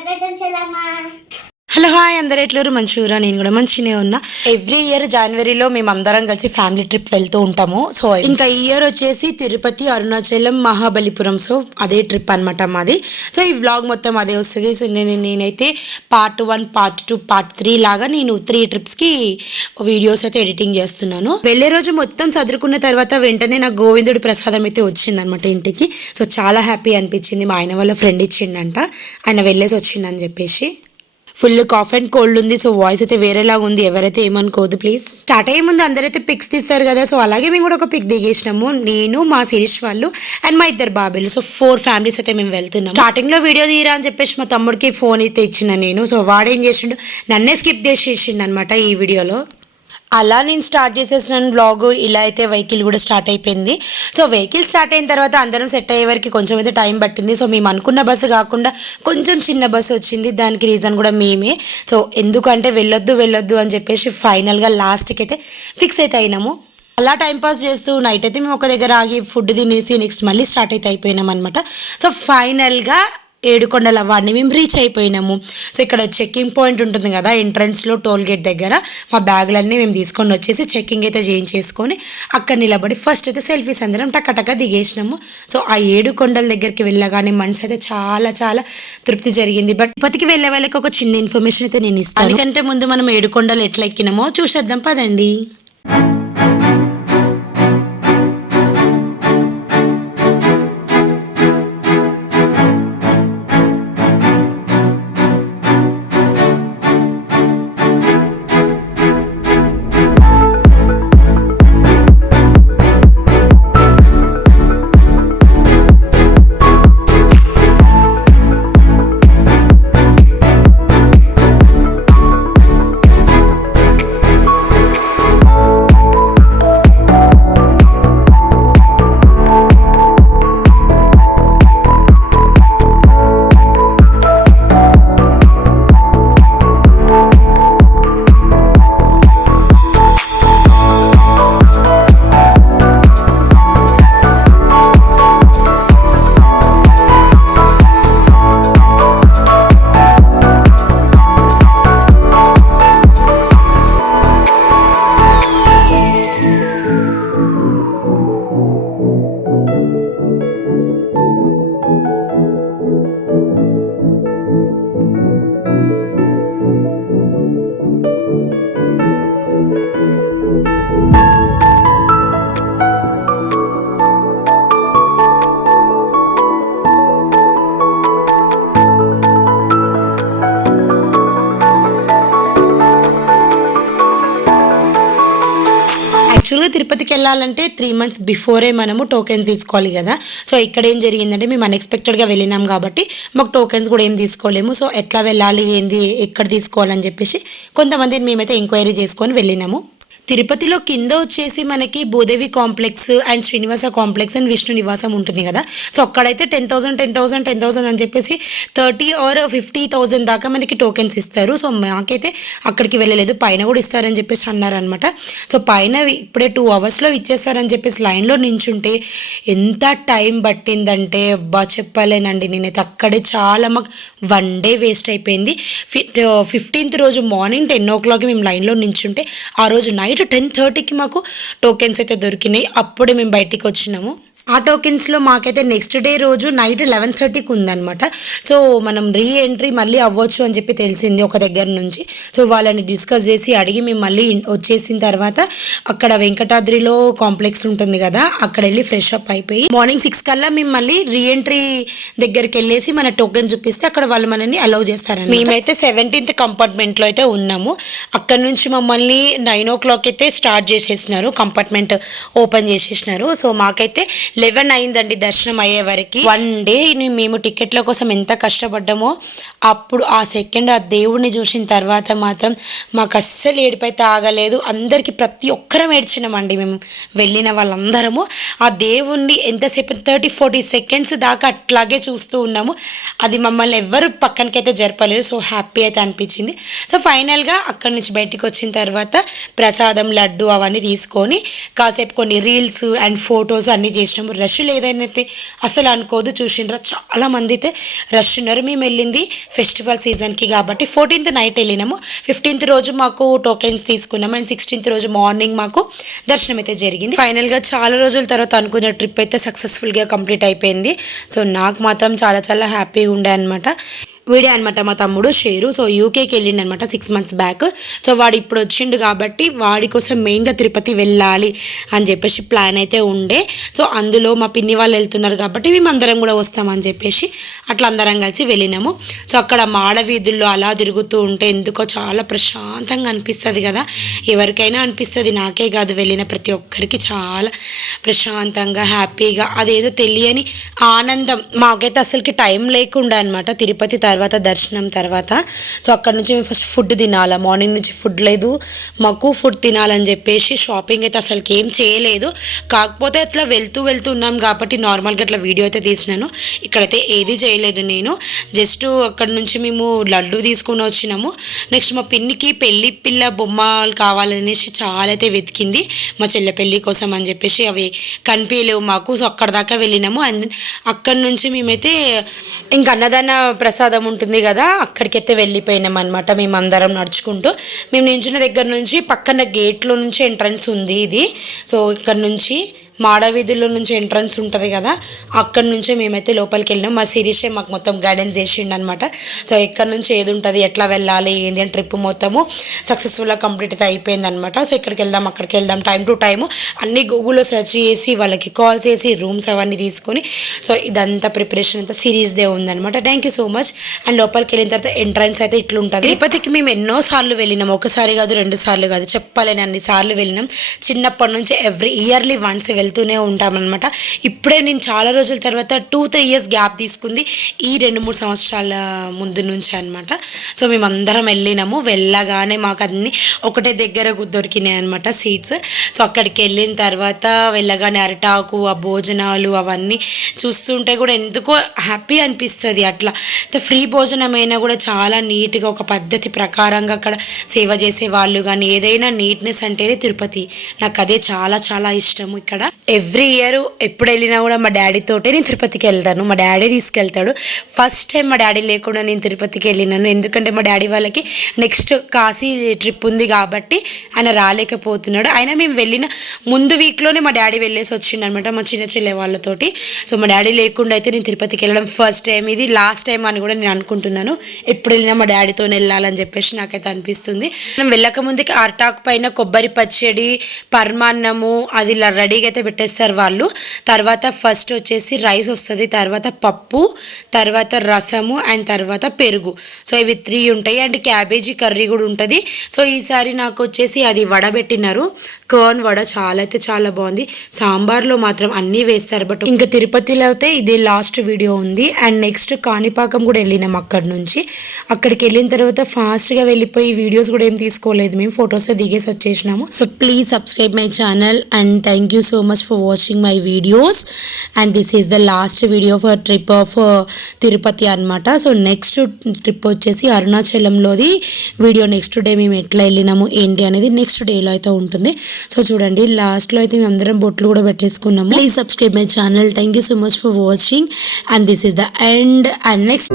Magandang araw po hello hi అందరు. ఎట్లరు? మంచిగా నేను కూడా మంచిగానే ఉన్నా. ఎవ్రీ ఇయర్ జనవరిలో మేము అందరం కలిసి ఫ్యామిలీ ట్రిప్ వెళ్తూ ఉంటాము. సో ఇంకా ఈ ఇయర్ వచ్చేసి తిరుపతి అరుణాచలం మహాబలిపురం. సో అదే ట్రిప్ అనమాట మాది. సో ఈ వ్లాగ్ మొత్తం అదే వస్తుంది. సో నేను నేనైతే part one part two part three లాగా నేను త్రీ ట్రిప్స్కి వీడియోస్ అయితే ఎడిటింగ్ చేస్తున్నాను. వెళ్ళే రోజు మొత్తం చదువుకున్న తర్వాత వెంటనే నాకు గోవిందుడి ప్రసాదం అయితే వచ్చింది అనమాట ఇంటికి. సో చాలా హ్యాపీ అనిపించింది. మా ఆయన వాళ్ళ ఫ్రెండ్ ఇచ్చిండంట. ఆయన వెళ్ళేసి వచ్చిండని చెప్పేసి. ఫుల్ కాఫ్ అండ్ కోల్డ్ ఉంది సో వాయిస్ అయితే వేరేలాగా ఉంది. ఎవరైతే ఏమనుకోవద్దు ప్లీజ్. స్టార్ట్ అయ్యే ముందు అందరైతే పిక్స్ తీస్తారు కదా సో అలాగే మేము కూడా ఒక పిక్ దిగేసినాము. నేను మా శిరీష్ వాళ్ళు అండ్ మా ఇద్దరు బాబీలు. సో ఫోర్ ఫ్యామిలీస్ అయితే మేము వెళ్తున్నాం స్టార్టింగ్లో వీడియో తీరా అని చెప్పేసి మా తమ్ముడికి ఫోన్ అయితే ఇచ్చిన నేను. సో వాడేం చేసిండు నన్నే స్కిప్ చేసేసిండు అనమాట ఈ వీడియోలో. అలా నేను స్టార్ట్ చేసేసిన బ్లాగ్ ఇలా అయితే వెహికల్ కూడా స్టార్ట్ అయిపోయింది. సో వెహికల్ స్టార్ట్ అయిన తర్వాత అందరం సెట్ అయ్యే వరకు కొంచెం అయితే టైం పట్టింది. సో మేము అనుకున్న బస్సు కాకుండా కొంచెం చిన్న బస్సు వచ్చింది. దానికి రీజన్ కూడా మేమే. సో ఎందుకంటే వెళ్ళొద్దు వెళ్ళొద్దు అని చెప్పేసి ఫైనల్గా లాస్ట్కి అయితే ఫిక్స్ అయితే అయినాము. అలా టైంపాస్ చేస్తూ నైట్ అయితే మేము ఒక దగ్గర ఆగి ఫుడ్ తినేసి నెక్స్ట్ మళ్ళీ స్టార్ట్ అయితే అయిపోయినాం అనమాట సో ఫైనల్గా ఏడుకొండల వాడిని మేము రీచ్ అయిపోయినాము. సో ఇక్కడ చెక్కింగ్ పాయింట్ ఉంటుంది కదా ఎంట్రన్స్లో టోల్ గేట్ దగ్గర. మా బ్యాగులన్నీ మేము తీసుకొని వచ్చేసి చెక్కింగ్ అయితే చేయించేసుకొని అక్కడ నిలబడి ఫస్ట్ అయితే సెల్ఫీస్ అందరం టకటక దిగేసినాము. సో ఆ ఏడు కొండల దగ్గరికి వెళ్ళగానే మనసు అయితే చాలా చాలా తృప్తి జరిగింది. బట్ ఇప్పటికి వెళ్ళే వాళ్ళకి ఒక చిన్న ఇన్ఫర్మేషన్ అయితే నేను ఇస్తాను. ఎందుకంటే ముందు మనం ఏడు కొండలు ఎట్లా ఎక్కినామో చూసేద్దాం పదండి. వెళ్ళాలంటే త్రీ మంత్స్ బిఫోరే మనము టోకెన్స్ తీసుకోవాలి కదా. సో ఇక్కడ ఏం జరిగిందంటే మేము అన్ఎక్స్పెక్టెడ్గా వెళ్ళినాం కాబట్టి మాకు టోకెన్స్ కూడా ఏం తీసుకోలేము. సో ఎట్లా వెళ్ళాలి ఏంది ఎక్కడ తీసుకోవాలని చెప్పేసి కొంతమందిని మేమైతే ఎంక్వైరీ చేసుకొని వెళ్ళినాము. తిరుపతిలో కింద వచ్చేసి మనకి Bhudevi complex and Srinivasa complex and Vishnu Nivasam ఉంటుంది కదా. సో అక్కడైతే ten thousand ten thousand ten thousand అని చెప్పేసి థర్టీ ఆర్ ఫిఫ్టీ థౌసండ్ దాకా మనకి టోకెన్స్ ఇస్తారు. సో మాకైతే అక్కడికి వెళ్ళలేదు. పైన కూడా ఇస్తారని చెప్పేసి అన్నారనమాట సో పైన ఇప్పుడే టూ అవర్స్లో ఇచ్చేస్తారని చెప్పేసి లైన్లో నించుంటే ఎంత టైం పట్టిందంటే బా చెప్పలేనండి నేనైతే. అక్కడే చాలా మాకు వన్ డే వేస్ట్ అయిపోయింది. ఫిఫ్టీన్త్ రోజు మార్నింగ్ టెన్ ఓ క్లాక్కి మేము లైన్లో నించుంటే ఆ రోజు నైట్ టెన్ థర్టీకి మాకు టోకెన్స్ అయితే దొరికినాయి. అప్పుడే మేము బయటికి వచ్చినాము. ఆ టోకెన్స్లో మాకైతే నెక్స్ట్ డే రోజు నైట్ లెవెన్ థర్టీకి ఉందన్నమాట. సో మనం రీ ఎంట్రీ మళ్ళీ అవ్వచ్చు అని చెప్పి తెలిసింది ఒక దగ్గర నుంచి. సో వాళ్ళని డిస్కస్ చేసి అడిగి మేము మళ్ళీ వచ్చేసిన తర్వాత అక్కడ వెంకటాద్రిలో కాంప్లెక్స్ ఉంటుంది కదా అక్కడ వెళ్ళి ఫ్రెష్ అప్ అయిపోయి మార్నింగ్ సిక్స్ కల్లా మేము మళ్ళీ రీ ఎంట్రీ దగ్గరికి వెళ్ళేసి మన టోకెన్ చూపిస్తే అక్కడ వాళ్ళు మనల్ని అలౌ చేస్తారని మేమైతే సెవెంటీన్త్ కంపార్ట్మెంట్లో అయితే ఉన్నాము. అక్కడ నుంచి మమ్మల్ని నైన్ ఓ క్లాక్ అయితే స్టార్ట్ చేసేసినారు కంపార్ట్మెంట్ ఓపెన్ చేసేసినారు. సో మాకైతే లెవెన్ అయిందండి దర్శనం అయ్యే వరకు. వన్ డే మేము టికెట్ల కోసం ఎంత కష్టపడ్డామో అప్పుడు ఆ సెకండ్ ఆ దేవుడిని చూసిన తర్వాత మాత్రం మాకు అస్సలు ఏడిపైతే ఆగలేదు అందరికీ ప్రతి ఒక్కరం ఏడ్చినామండి మేము. వెళ్ళిన వాళ్ళందరము. ఆ దేవుణ్ణి ఎంతసేపు థర్టీ ఫార్టీ సెకండ్స్ దాకా అట్లాగే చూస్తూ ఉన్నాము. అది మమ్మల్ని ఎవ్వరు పక్కనకైతే జరపలేరు సో హ్యాపీ అయితే అనిపించింది. సో ఫైనల్గా అక్కడి నుంచి బయటికి వచ్చిన తర్వాత ప్రసాదం లడ్డు అవన్నీ తీసుకొని కాసేపు కొన్ని రీల్స్ అండ్ ఫొటోస్ అన్నీ చేసినాం వచ్చినాము రష్ లేదైతే అసలు అనుకోదు చూసిండ్రా. చాలా మంది అయితే రష్ ఉన్నారు. మేము వెళ్ళింది ఫెస్టివల్ సీజన్కి కాబట్టి ఫోర్టీన్త్ నైట్ వెళ్ళినాము. ఫిఫ్టీన్త్ రోజు మాకు టోకెన్స్ తీసుకున్నాము. అండ్ సిక్స్టీన్త్ రోజు మార్నింగ్ మాకు దర్శనం అయితే జరిగింది. ఫైనల్గా చాలా రోజుల తర్వాత అనుకున్న ట్రిప్ అయితే సక్సెస్ఫుల్గా కంప్లీట్ అయిపోయింది. సో నాకు మాత్రం చాలా చాలా హ్యాపీగా ఉండే అనమాట వీడే అనమాట మా తమ్ముడు షేరు. సో యూకేకి వెళ్ళిండు అనమాట సిక్స్ మంత్స్ బ్యాక్ సో వాడు ఇప్పుడు వచ్చిండు కాబట్టి వాడి కోసం మెయిన్గా తిరుపతి వెళ్ళాలి అని చెప్పేసి ప్లాన్ అయితే ఉండే. సో అందులో మా పిన్ని వాళ్ళు వెళ్తున్నారు కాబట్టి మేము అందరం కూడా వస్తామని చెప్పేసి అట్లా అందరం కలిసి వెళ్ళినాము. సో అక్కడ మాడ వీధుల్లో అలా తిరుగుతూ ఉంటే ఎందుకో చాలా ప్రశాంతంగా అనిపిస్తుంది కదా. ఎవరికైనా అనిపిస్తుంది నాకే కాదు వెళ్ళిన ప్రతి ఒక్కరికి చాలా ప్రశాంతంగా హ్యాపీగా అదేదో తెలియని ఆనందం. మాకైతే అసలుకి టైం లేకుండా అనమాట తిరుపతి తర్వాత తర్వాత దర్శనం తర్వాత. సో అక్కడ నుంచి మేము ఫస్ట్ ఫుడ్ తినాలా? మార్నింగ్ నుంచి ఫుడ్ లేదు. మాకు ఫుడ్ తినాలని చెప్పేసి షాపింగ్ అయితే అసలుకి ఏం చేయలేదు. కాకపోతే అట్లా వెళ్తూ వెళ్తూ ఉన్నాం కాబట్టి నార్మల్గా అట్లా వీడియో అయితే తీసినాను. ఇక్కడైతే ఏది చేయలేదు నేను. జస్ట్ అక్కడ నుంచి మేము లడ్డు తీసుకొని వచ్చినాము. నెక్స్ట్ మా పిన్నికి పెళ్ళి పిల్ల బొమ్మలు కావాలనేసి చాలా అయితే వెతికింది. మా చెల్లె పెళ్ళి కోసం అని చెప్పేసి అవి కనిపించలేవు మాకు. సో అక్కడ దాకా వెళ్ళినాము. అండ్ అక్కడ నుంచి మేమైతే ఇంకా అన్నదాన ప్రసాదం ఉంటుంది కదా అక్కడికైతే వెళ్ళిపోయినాం అనమాట మేము అందరం నడుచుకుంటూ. మేము నించున్న దగ్గర నుంచి పక్కన గేట్లో నుంచి ఎంట్రన్స్ ఉంది ఇది. సో ఇక్కడ నుంచి మాడ నుంచి ఎంట్రన్స్ ఉంటుంది కదా అక్కడ నుంచే మేమైతే లోపలికి వెళ్ళినాం. మా సిరీషే మాకు మొత్తం గైడెన్స్ చేసిండు అనమాట సో ఎక్కడ నుంచి ఏది ఉంటుంది ఎట్లా వెళ్ళాలి ఏంది అని ట్రిప్ మొత్తము సక్సెస్ఫుల్గా కంప్లీట్ అయితే అయిపోయింది అనమాట సో ఇక్కడికి వెళ్దాం అక్కడికి వెళ్దాం టైం టు టైము అన్ని గూగుల్లో సెర్చ్ చేసి వాళ్ళకి కాల్ చేసి రూమ్స్ అవన్నీ తీసుకొని సో ఇదంతా ప్రిపరేషన్ అంతా సిరీస్దే ఉందనమాట thank you so much and లోపలికి వెళ్ళిన తర్వాత ఎంట్రన్స్ అయితే ఇట్లుంటుంది. తిరుపతికి మేము ఎన్నో సార్లు వెళ్ళినాం. ఒకసారి కాదు రెండు సార్లు కాదు చెప్పలేని అన్ని సార్లు వెళ్ళినాం. చిన్నప్పటి నుంచి ఎవ్రీ ఇయర్లీ వన్స్ వెళ్తూనే ఉంటామన్నమాట. ఇప్పుడే నేను చాలా రోజుల తర్వాత టూ త్రీ ఇయర్స్ గ్యాప్ తీసుకుంది ఈ రెండు మూడు సంవత్సరాల ముందు నుంచి అనమాట సో మేమందరం వెళ్ళినాము. వెళ్ళగానే మాకు అన్ని ఒకటే దగ్గర దొరికినాయి అనమాట సీట్స్ సో అక్కడికి వెళ్ళిన తర్వాత వెళ్ళగానే అరటాకు ఆ భోజనాలు అవన్నీ చూస్తుంటే కూడా ఎందుకో హ్యాపీ అనిపిస్తుంది అట్లా. ఫ్రీ భోజనం అయినా కూడా చాలా నీట్గా ఒక పద్ధతి ప్రకారంగా అక్కడ సేవ చేసే వాళ్ళు కానీ ఏదైనా నీట్నెస్ అంటేనే తిరుపతి. నాకు అదే చాలా చాలా ఇష్టము ఇక్కడ. ఎవ్రీ ఇయర్ ఎప్పుడు వెళ్ళినా కూడా మా డాడీ తోటే నేను తిరుపతికి వెళ్తాను. మా డాడీ తీసుకెళ్తాడు. ఫస్ట్ టైం మా డాడీ లేకుండా నేను తిరుపతికి వెళ్ళినాను. ఎందుకంటే మా డాడీ వాళ్ళకి నెక్స్ట్ కాశీ ట్రిప్ ఉంది కాబట్టి ఆయన రాలేకపోతున్నాడు. అయినా మేము వెళ్ళిన ముందు వీక్లోనే మా డాడీ వెళ్ళేసి వచ్చిండు అనమాట మా చిన్న చెల్లె వాళ్ళతోటి. సో మా డాడీ లేకుండా అయితే నేను తిరుపతికి వెళ్ళడం ఫస్ట్ టైం ఇది లాస్ట్ టైం అని కూడా నేను అనుకుంటున్నాను. ఎప్పుడు వెళ్ళినా మా డాడీతో వెళ్ళాలని చెప్పేసి నాకైతే అనిపిస్తుంది. మనం వెళ్ళక ముందుకి అరటాకు పైన కొబ్బరి పచ్చడి పరమాన్నము అది రెడీగా అయితే అయితే పెట్టేస్తారు వాళ్ళు. తర్వాత ఫస్ట్ వచ్చేసి రైస్ వస్తుంది తర్వాత పప్పు తర్వాత రసము అండ్ తర్వాత పెరుగు. సో ఇవి త్రీ ఉంటాయి. అండ్ క్యాబేజీ కర్రీ కూడా ఉంటుంది. సో ఈసారి నాకు వచ్చేసి అది వడబెట్టినారు. కర్న్ వడ చాలా అయితే చాలా బాగుంది. సాంబార్లో మాత్రం అన్నీ వేస్తారు. బట్ ఇంకా తిరుపతిలో అయితే ఇది లాస్ట్ వీడియో ఉంది. అండ్ నెక్స్ట్ కాణిపాకం కూడా వెళ్ళినాం అక్కడి నుంచి. అక్కడికి వెళ్ళిన తర్వాత ఫాస్ట్గా వెళ్ళిపోయి వీడియోస్ కూడా ఏం తీసుకోలేదు. మేము ఫొటోస్ దిగేసి వచ్చేసినాము. So please subscribe my channel and thank you so much for watching my videos. And this is the last video for trip of uh, Tirupati అనమాట సో నెక్స్ట్ ట్రిప్ వచ్చేసి అరుణాచలంలోది. వీడియో నెక్స్ట్ డే మేము ఎట్లా వెళ్ళినాము ఏంటి అనేది next డేలో అయితే ఉంటుంది. సో చూడండి లాస్ట్లో అయితే మేము అందరం బొట్లు కూడా పెట్టేసుకున్నాము. Please subscribe my channel thank you so much for watching and this is the end and next